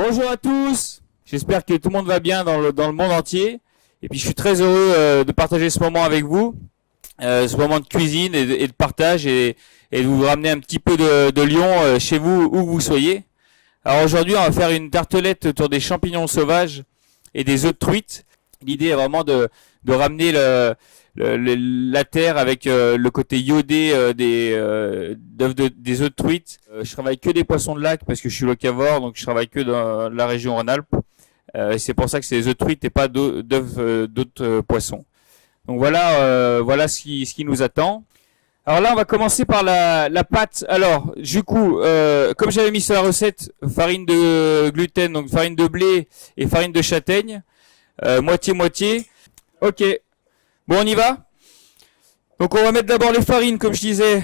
Bonjour à tous, j'espère que tout le monde va bien dans le monde entier. Et puis je suis très heureux de partager ce moment avec vous, ce moment de cuisine et de partage et de vous ramener un petit peu de Lyon chez vous, où que vous soyez. Alors aujourd'hui on va faire une tartelette autour des champignons sauvages et des œufs de truite. L'idée est vraiment de ramener la terre avec le côté iodé des œufs de truite. Je travaille que des poissons de lac parce que je suis locavore, donc je travaille que dans la région Rhône-Alpes. C'est pour ça que c'est des œufs de truite et pas d'œufs d'autres poissons. Donc voilà ce qui nous attend. Alors là, on va commencer par la pâte. Alors, du coup, comme j'avais mis sur la recette, farine de gluten, donc farine de blé et farine de châtaigne, moitié-moitié. Ok, bon, on y va. Donc on va mettre d'abord les farines, comme je disais,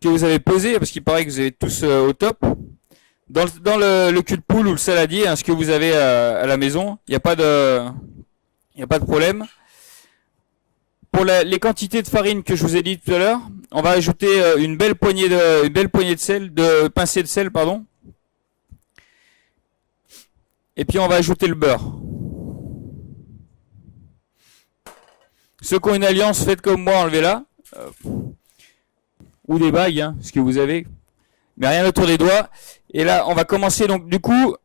que vous avez pesées, parce qu'il paraît que vous êtes tous au top. Dans le cul de poule ou le saladier, hein, ce que vous avez à la maison, il n'y a pas de problème. Pour les quantités de farine que je vous ai dit tout à l'heure, on va ajouter une belle poignée de sel, de pincée de sel, pardon. Et puis on va ajouter le beurre. Ceux qui ont une alliance, faites comme moi, enlevez-la. Ou des bagues, hein, ce que vous avez. Mais rien autour des doigts. Et là, on va commencer donc du coup,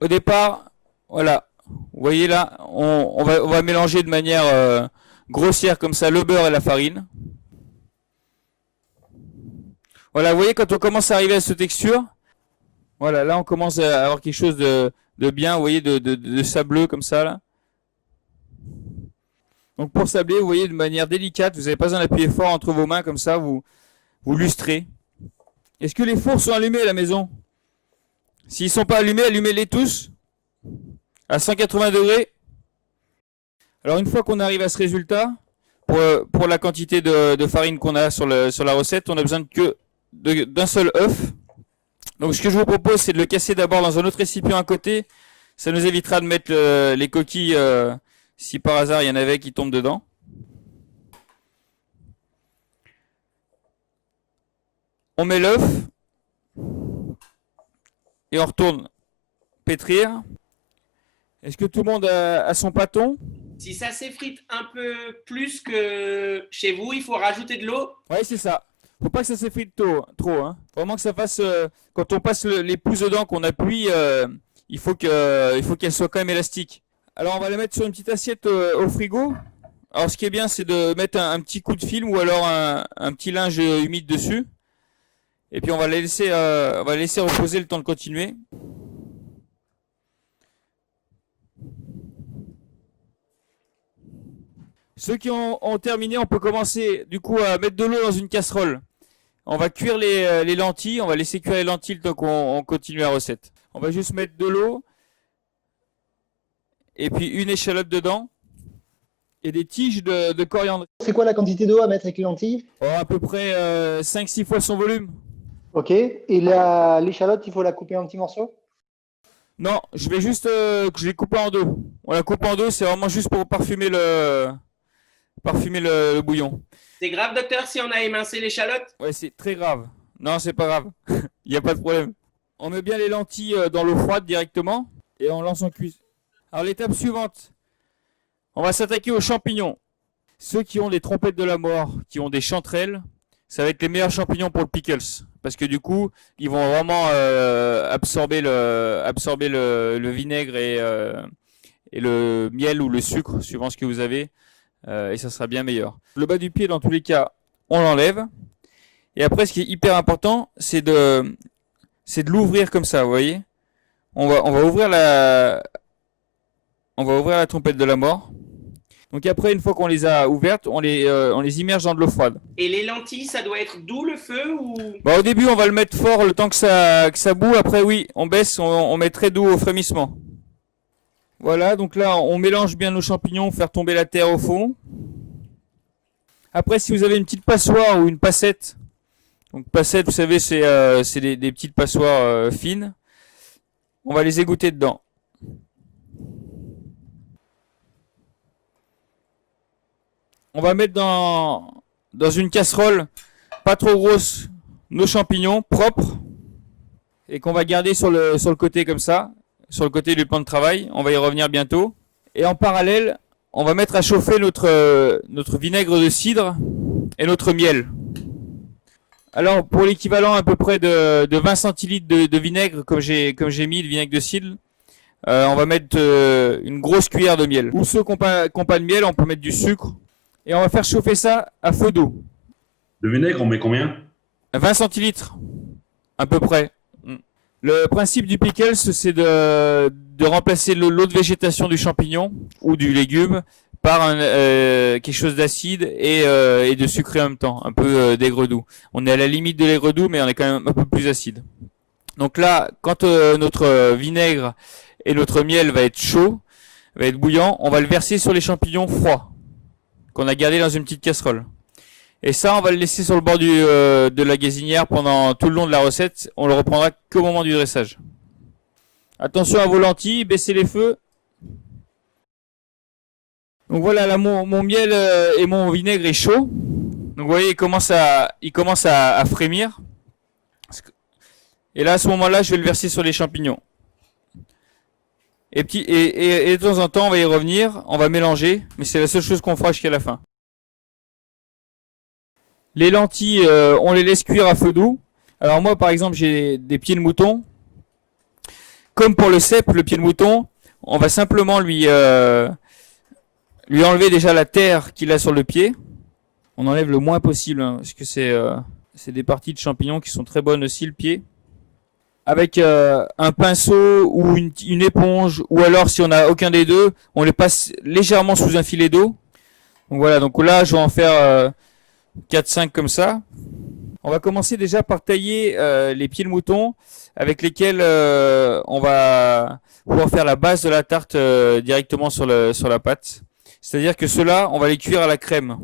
au départ, voilà. Vous voyez là, on va mélanger de manière grossière comme ça le beurre et la farine. Voilà, vous voyez quand on commence à arriver à cette texture, voilà, là on commence à avoir quelque chose de bien, vous voyez, de sableux comme ça là. Donc pour sabler, vous voyez, de manière délicate, vous n'avez pas besoin d'appuyer fort entre vos mains comme ça, vous lustrez. Est-ce que les fours sont allumés à la maison? S'ils ne sont pas allumés, allumez-les tous à 180 degrés. Alors une fois qu'on arrive à ce résultat, pour la quantité de farine qu'on a sur la recette, on a besoin d'un seul œuf. Donc ce que je vous propose, c'est de le casser d'abord dans un autre récipient à côté. Ça nous évitera de mettre les coquilles, si par hasard il y en avait qui tombent dedans. On met l'œuf et on retourne pétrir. Est-ce que tout le monde a son pâton? Si ça s'effrite un peu plus que chez vous, il faut rajouter de l'eau. Ouais, c'est ça. Faut pas que ça s'effrite trop, hein. Vraiment que ça fasse quand on passe les pouces dedans, qu'on appuie, il faut qu'elle soit quand même élastique. Alors on va la mettre sur une petite assiette au frigo. Alors ce qui est bien, c'est de mettre un petit coup de film ou alors un petit linge humide dessus. Et puis on va la laisser reposer le temps de continuer. Ceux qui ont terminé, on peut commencer du coup à mettre de l'eau dans une casserole. On va cuire les lentilles, on va laisser cuire les lentilles le temps qu'on continue la recette. On va juste mettre de l'eau et puis une échalote dedans et des tiges de coriandre. C'est quoi la quantité d'eau à mettre avec les lentilles? À peu près 5-6 fois son volume. Ok. Et l'échalote, il faut la couper en petits morceaux? Non, je vais juste que je l'ai coupé en deux. On la coupe en deux, c'est vraiment juste pour parfumer le bouillon. C'est grave, docteur, si on a émincé l'échalote? Ouais, c'est très grave. Non, c'est pas grave. Il n'y a pas de problème. On met bien les lentilles dans l'eau froide directement et on lance en cuisson. Alors l'étape suivante, on va s'attaquer aux champignons. Ceux qui ont des trompettes de la mort, qui ont des chanterelles, ça va être les meilleurs champignons pour le pickles. Parce que du coup, ils vont vraiment absorber le vinaigre et le miel ou le sucre, suivant ce que vous avez. Et ça sera bien meilleur. Le bas du pied, dans tous les cas, on l'enlève. Et après, ce qui est hyper important, c'est de l'ouvrir comme ça, vous voyez. On va ouvrir la trompette de la mort. Donc après, une fois qu'on les a ouvertes, on les immerge dans de l'eau froide. Et les lentilles, ça doit être doux le feu ou... Au début, on va le mettre fort le temps que ça bout. Après, oui, on baisse, on met très doux au frémissement. Voilà, donc là, on mélange bien nos champignons, faire tomber la terre au fond. Après, si vous avez une petite passoire ou une passette, donc passette, vous savez, c'est des petites passoires fines, on va les égoutter dedans. On va mettre dans une casserole, pas trop grosse, nos champignons propres, et qu'on va garder sur le côté comme ça. sur le côté du plan de travail. On va y revenir bientôt. Et en parallèle, on va mettre à chauffer notre vinaigre de cidre et notre miel. Alors, pour l'équivalent à peu près de 20 centilitres de vinaigre, comme j'ai mis le vinaigre de cidre, on va mettre une grosse cuillère de miel. Ou ceux qui n'ont pas de miel, on peut mettre du sucre. Et on va faire chauffer ça à feu doux. Le vinaigre, on met combien? 20 centilitres, à peu près. Le principe du pickles, c'est de remplacer l'eau de végétation du champignon ou du légume par quelque chose d'acide et de sucré en même temps, un peu d'aigre doux. On est à la limite de l'aigre doux, mais on est quand même un peu plus acide. Donc là, quand notre vinaigre et notre miel va être chaud, va être bouillant, on va le verser sur les champignons froids qu'on a gardés dans une petite casserole. Et ça, on va le laisser sur le bord de la gazinière pendant tout le long de la recette. On le reprendra qu'au moment du dressage. Attention à vos lentilles, baissez les feux. Donc voilà, là mon miel et mon vinaigre est chaud. Donc vous voyez, il commence à frémir. Et là, à ce moment-là, je vais le verser sur les champignons. Et de temps en temps, on va y revenir, on va mélanger, mais c'est la seule chose qu'on fera jusqu'à la fin. Les lentilles, on les laisse cuire à feu doux. Alors moi, par exemple, j'ai des pieds de mouton. Comme pour le cèpe, le pied de mouton, on va simplement lui enlever déjà la terre qu'il a sur le pied. On enlève le moins possible, hein, parce que c'est des parties de champignons qui sont très bonnes aussi, le pied. Avec un pinceau ou une éponge, ou alors si on n'a aucun des deux, on les passe légèrement sous un filet d'eau. Donc voilà, donc là, je vais en faire 4-5 comme ça. On va commencer déjà par tailler les pieds de mouton avec lesquels on va pouvoir faire la base de la tarte directement sur la pâte. C'est-à-dire que ceux-là, on va les cuire à la crème.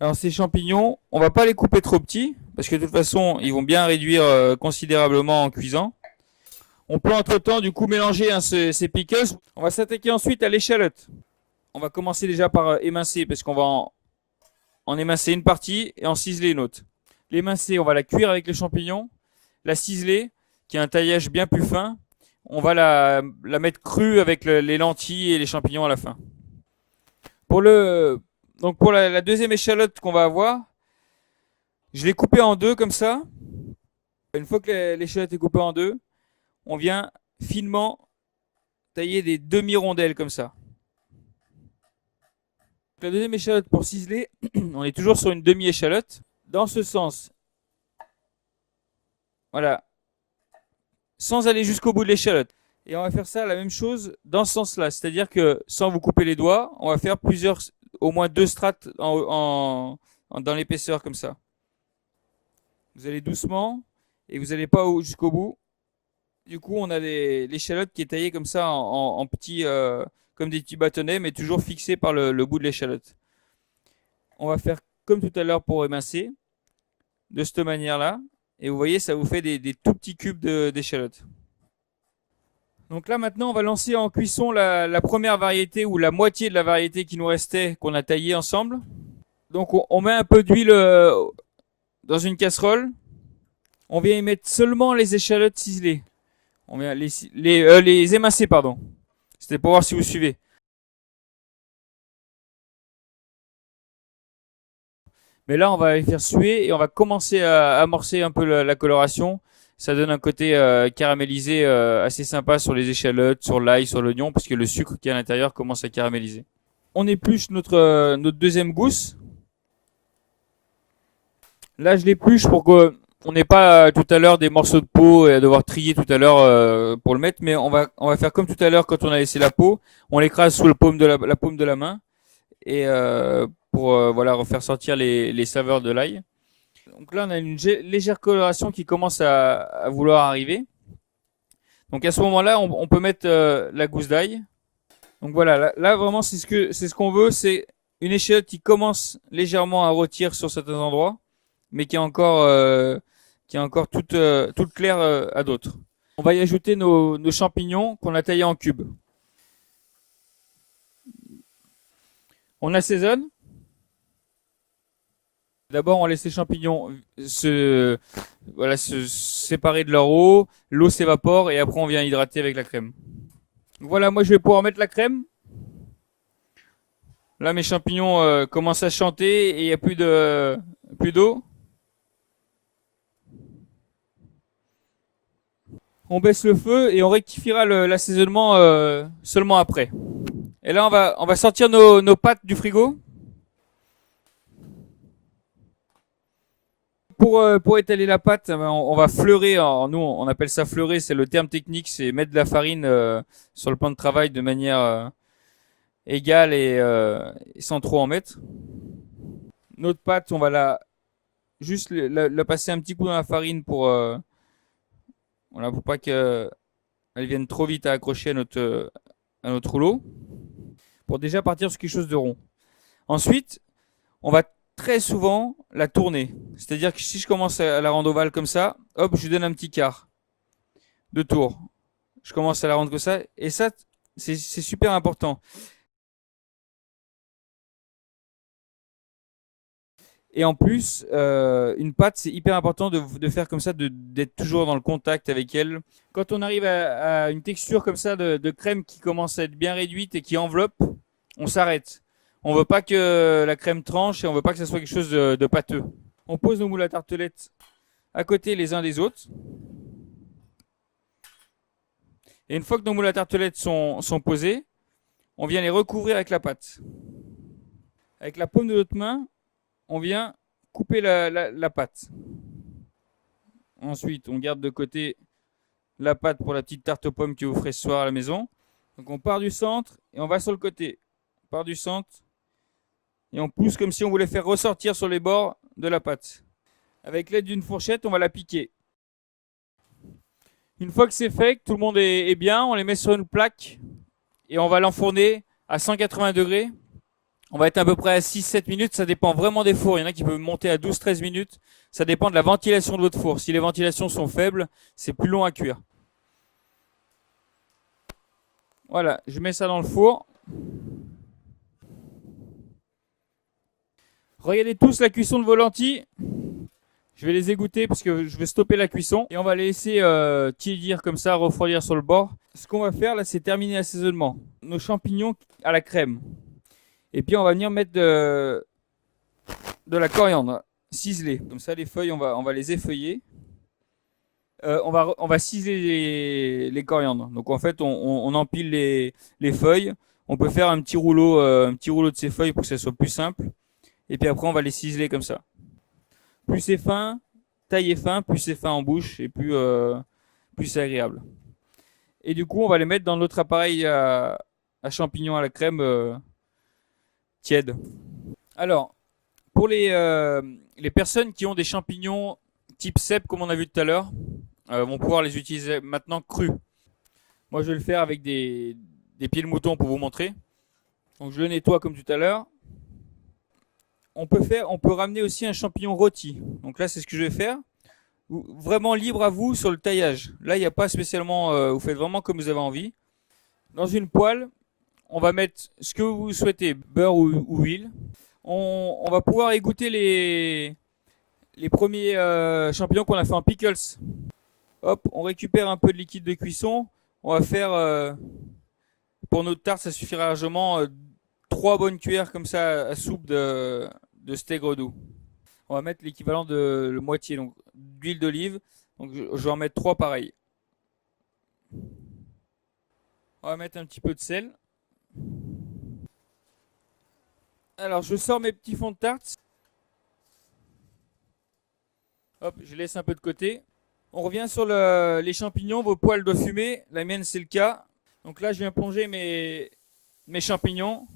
Alors ces champignons, on va pas les couper trop petits parce que de toute façon, ils vont bien réduire considérablement en cuisant. On peut entre-temps du coup mélanger ces pickles. On va s'attaquer ensuite à l'échalote. On va commencer déjà par émincer parce qu'on va en émincer une partie et en ciseler une autre. L'émincer, on va la cuire avec les champignons. La ciseler, qui a un taillage bien plus fin, on va la mettre crue avec les lentilles et les champignons à la fin. Pour la deuxième échalote qu'on va avoir, je l'ai coupée en deux comme ça. Une fois que l'échalote est coupée en deux, on vient finement tailler des demi-rondelles comme ça. La deuxième échalote pour ciseler, on est toujours sur une demi-échalote. Dans ce sens, voilà, sans aller jusqu'au bout de l'échalote. Et on va faire ça la même chose dans ce sens-là. C'est-à-dire que sans vous couper les doigts, on va faire au moins 2 strates dans l'épaisseur comme ça. Vous allez doucement et vous n'allez pas jusqu'au bout. Du coup, on a l'échalote qui est taillée comme ça en petits, comme des petits bâtonnets, mais toujours fixés par le bout de l'échalote. On va faire comme tout à l'heure pour émincer, de cette manière-là. Et vous voyez, ça vous fait des tout petits cubes d'échalote. Donc là, maintenant, on va lancer en cuisson la première variété ou la moitié de la variété qui nous restait, qu'on a taillée ensemble. Donc on met un peu d'huile dans une casserole. On vient y mettre seulement les échalotes ciselées. On vient les émincer, pardon. C'était pour voir si vous suivez. Mais là, on va les faire suer et on va commencer à amorcer un peu la coloration. Ça donne un côté caramélisé assez sympa sur les échalotes, sur l'ail, sur l'oignon, parce que le sucre qui est à l'intérieur commence à caraméliser. On épluche notre deuxième gousse. Là, je l'épluche pour qu'on n'ait pas tout à l'heure des morceaux de peau et à devoir trier tout à l'heure pour le mettre, mais on va faire comme tout à l'heure quand on a laissé la peau. On l'écrase sous la paume de la main et pour refaire sortir les saveurs de l'ail. Donc là, on a une légère coloration qui commence à vouloir arriver. Donc à ce moment-là, on peut mettre la gousse d'ail. Donc voilà, là vraiment, c'est ce qu'on veut, c'est une échalote qui commence légèrement à rôtir sur certains endroits, mais qui est encore toute claire à d'autres. On va y ajouter nos champignons qu'on a taillés en cubes. On assaisonne. D'abord, on laisse les champignons se séparer de leur eau, l'eau s'évapore et après on vient hydrater avec la crème. Voilà, moi je vais pouvoir mettre la crème. Là, mes champignons commencent à chanter et il n'y a plus d'eau. On baisse le feu et on rectifiera l'assaisonnement seulement après. Et là, on va sortir nos pâtes du frigo. Pour étaler la pâte, on va fleurer. Alors, nous, on appelle ça fleurer, c'est le terme technique, c'est mettre de la farine sur le plan de travail de manière égale et sans trop en mettre. Notre pâte, on va juste la passer un petit coup dans la farine voilà, pour pas qu'elle vienne trop vite à accrocher à notre rouleau. Pour déjà partir sur quelque chose de rond. Ensuite, on va très souvent la tourner. C'est-à-dire que si je commence à la rendre ovale comme ça, hop, je lui donne un petit quart de tour. Je commence à la rendre comme ça. Et ça, c'est super important. Et en plus, une pâte, c'est hyper important de faire comme ça, d'être toujours dans le contact avec elle. Quand on arrive à une texture comme ça de crème qui commence à être bien réduite et qui enveloppe, on s'arrête. On veut pas que la crème tranche et on veut pas que ça soit quelque chose de pâteux. On pose nos moules à tartelettes à côté les uns des autres. Et une fois que nos moules à tartelettes sont posés, on vient les recouvrir avec la pâte. Avec la paume de notre main, on vient couper la pâte. Ensuite, on garde de côté la pâte pour la petite tarte aux pommes que vous ferez ce soir à la maison. Donc on part du centre et on va sur le côté. On part du centre et on pousse comme si on voulait faire ressortir sur les bords de la pâte. Avec l'aide d'une fourchette, on va la piquer. Une fois que c'est fait, que tout le monde est bien, on les met sur une plaque et on va l'enfourner à 180 degrés. On va être à peu près à 6-7 minutes, ça dépend vraiment des fours. Il y en a qui peuvent monter à 12-13 minutes. Ça dépend de la ventilation de votre four. Si les ventilations sont faibles, c'est plus long à cuire. Voilà, je mets ça dans le four. Regardez tous la cuisson de vos lentilles. Je vais les égoutter parce que je vais stopper la cuisson. Et on va les laisser tiédir comme ça, refroidir sur le bord. Ce qu'on va faire là, c'est terminer l'assaisonnement. Nos champignons à la crème. Et puis on va venir mettre de la coriandre ciselée. Comme ça, les feuilles, on va les effeuiller. On va ciseler les coriandres. Donc en fait, on empile les feuilles. On peut faire un petit rouleau de ces feuilles pour que ça soit plus simple. Et puis après, on va les ciseler comme ça. Plus c'est fin, taillé fin, plus c'est fin en bouche et plus c'est agréable. Et du coup, on va les mettre dans notre appareil à champignons à la crème tiède. Alors, pour les personnes qui ont des champignons type cèpe, comme on a vu tout à l'heure, vont pouvoir les utiliser maintenant crus. Moi, je vais le faire avec des pieds de mouton pour vous montrer. Donc, je le nettoie comme tout à l'heure. On peut ramener aussi un champignon rôti. Donc là, c'est ce que je vais faire. Vraiment libre à vous sur le taillage. Là, il n'y a pas spécialement. Vous faites vraiment comme vous avez envie. Dans une poêle, on va mettre ce que vous souhaitez, beurre ou huile. On va pouvoir égoutter les premiers champignons qu'on a fait en pickles. Hop, on récupère un peu de liquide de cuisson. On va faire, pour notre tarte, ça suffira largement 3 bonnes cuillères comme ça à soupe de steak doux. On va mettre l'équivalent de la moitié d'huile d'olive. Donc je vais en mettre 3 pareils. On va mettre un petit peu de sel. Alors je sors mes petits fonds de tarte. Hop, je laisse un peu de côté. On revient sur les champignons. Vos poêles doivent fumer. La mienne, c'est le cas. Donc là, je viens plonger mes champignons.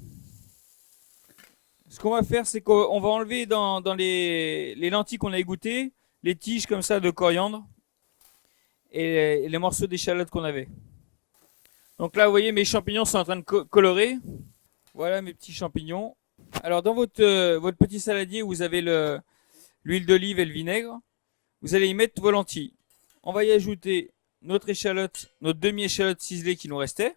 Ce qu'on va faire, c'est qu'on va enlever dans les lentilles qu'on a égouttées, les tiges comme ça de coriandre et les morceaux d'échalote qu'on avait. Donc là, vous voyez, mes champignons sont en train de colorer. Voilà mes petits champignons. Alors dans votre petit saladier où vous avez l'huile d'olive et le vinaigre, vous allez y mettre vos lentilles. On va y ajouter notre échalote, notre demi-échalote ciselée qui nous restait.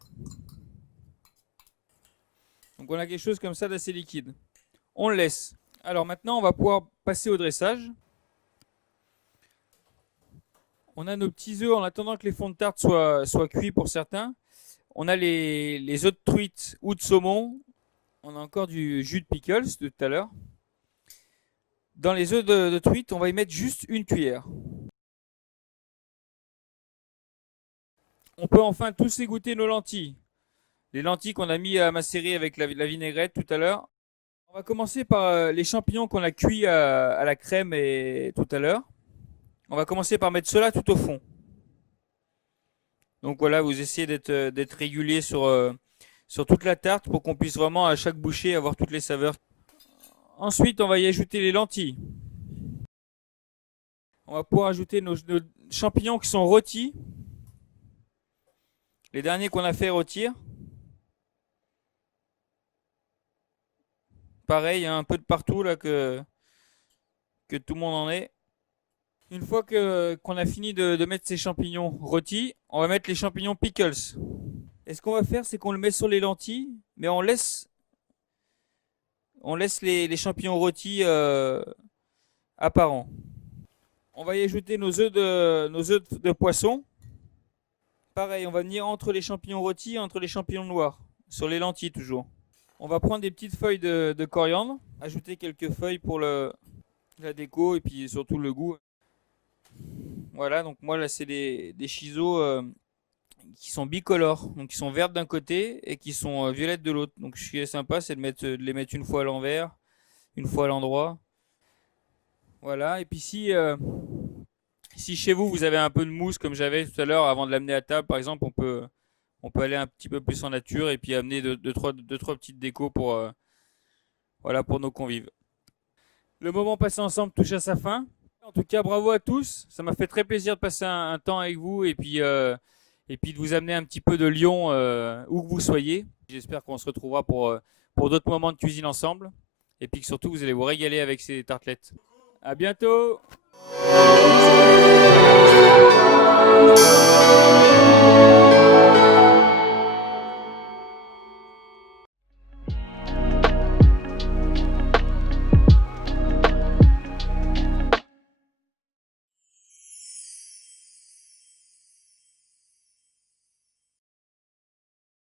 Donc on a quelque chose comme ça d'assez liquide. On le laisse. Alors maintenant, on va pouvoir passer au dressage. On a nos petits œufs en attendant que les fonds de tarte soient cuits pour certains. On a les œufs de truite ou de saumon. On a encore du jus de pickles de tout à l'heure. Dans les œufs de truite, on va y mettre juste une cuillère. On peut enfin tous égoutter nos lentilles. Les lentilles qu'on a mis à macérer avec la vinaigrette tout à l'heure. On va commencer par les champignons qu'on a cuits à la crème tout à l'heure. On va commencer par mettre cela tout au fond. Donc voilà, vous essayez d'être régulier sur toute la tarte pour qu'on puisse vraiment à chaque bouchée avoir toutes les saveurs. Ensuite, on va y ajouter les lentilles. On va pouvoir ajouter nos champignons qui sont rôtis. Les derniers qu'on a fait rôtir. Pareil, un peu de partout là que tout le monde en ait. Une fois qu'on a fini de mettre ces champignons rôtis, on va mettre les champignons pickles. Et ce qu'on va faire, c'est qu'on le met sur les lentilles, mais on laisse les champignons rôtis apparents. On va y ajouter nos œufs de poisson. Pareil, on va venir entre les champignons rôtis et entre les champignons noirs, sur les lentilles toujours. On va prendre des petites feuilles de coriandre, ajouter quelques feuilles pour la déco et puis surtout le goût. Voilà, donc moi là c'est des chiseaux qui sont bicolores, donc qui sont vertes d'un côté et qui sont violettes de l'autre. Donc ce qui est sympa, c'est de les mettre une fois à l'envers, une fois à l'endroit. Voilà, et puis si chez vous vous avez un peu de mousse comme j'avais tout à l'heure avant de l'amener à table par exemple, on peut aller un petit peu plus en nature et puis amener deux, trois petites décos pour nos convives. Le moment passé ensemble touche à sa fin. En tout cas, bravo à tous. Ça m'a fait très plaisir de passer un temps avec vous et puis de vous amener un petit peu de Lyon où que vous soyez. J'espère qu'on se retrouvera pour d'autres moments de cuisine ensemble et puis que surtout vous allez vous régaler avec ces tartelettes. À bientôt.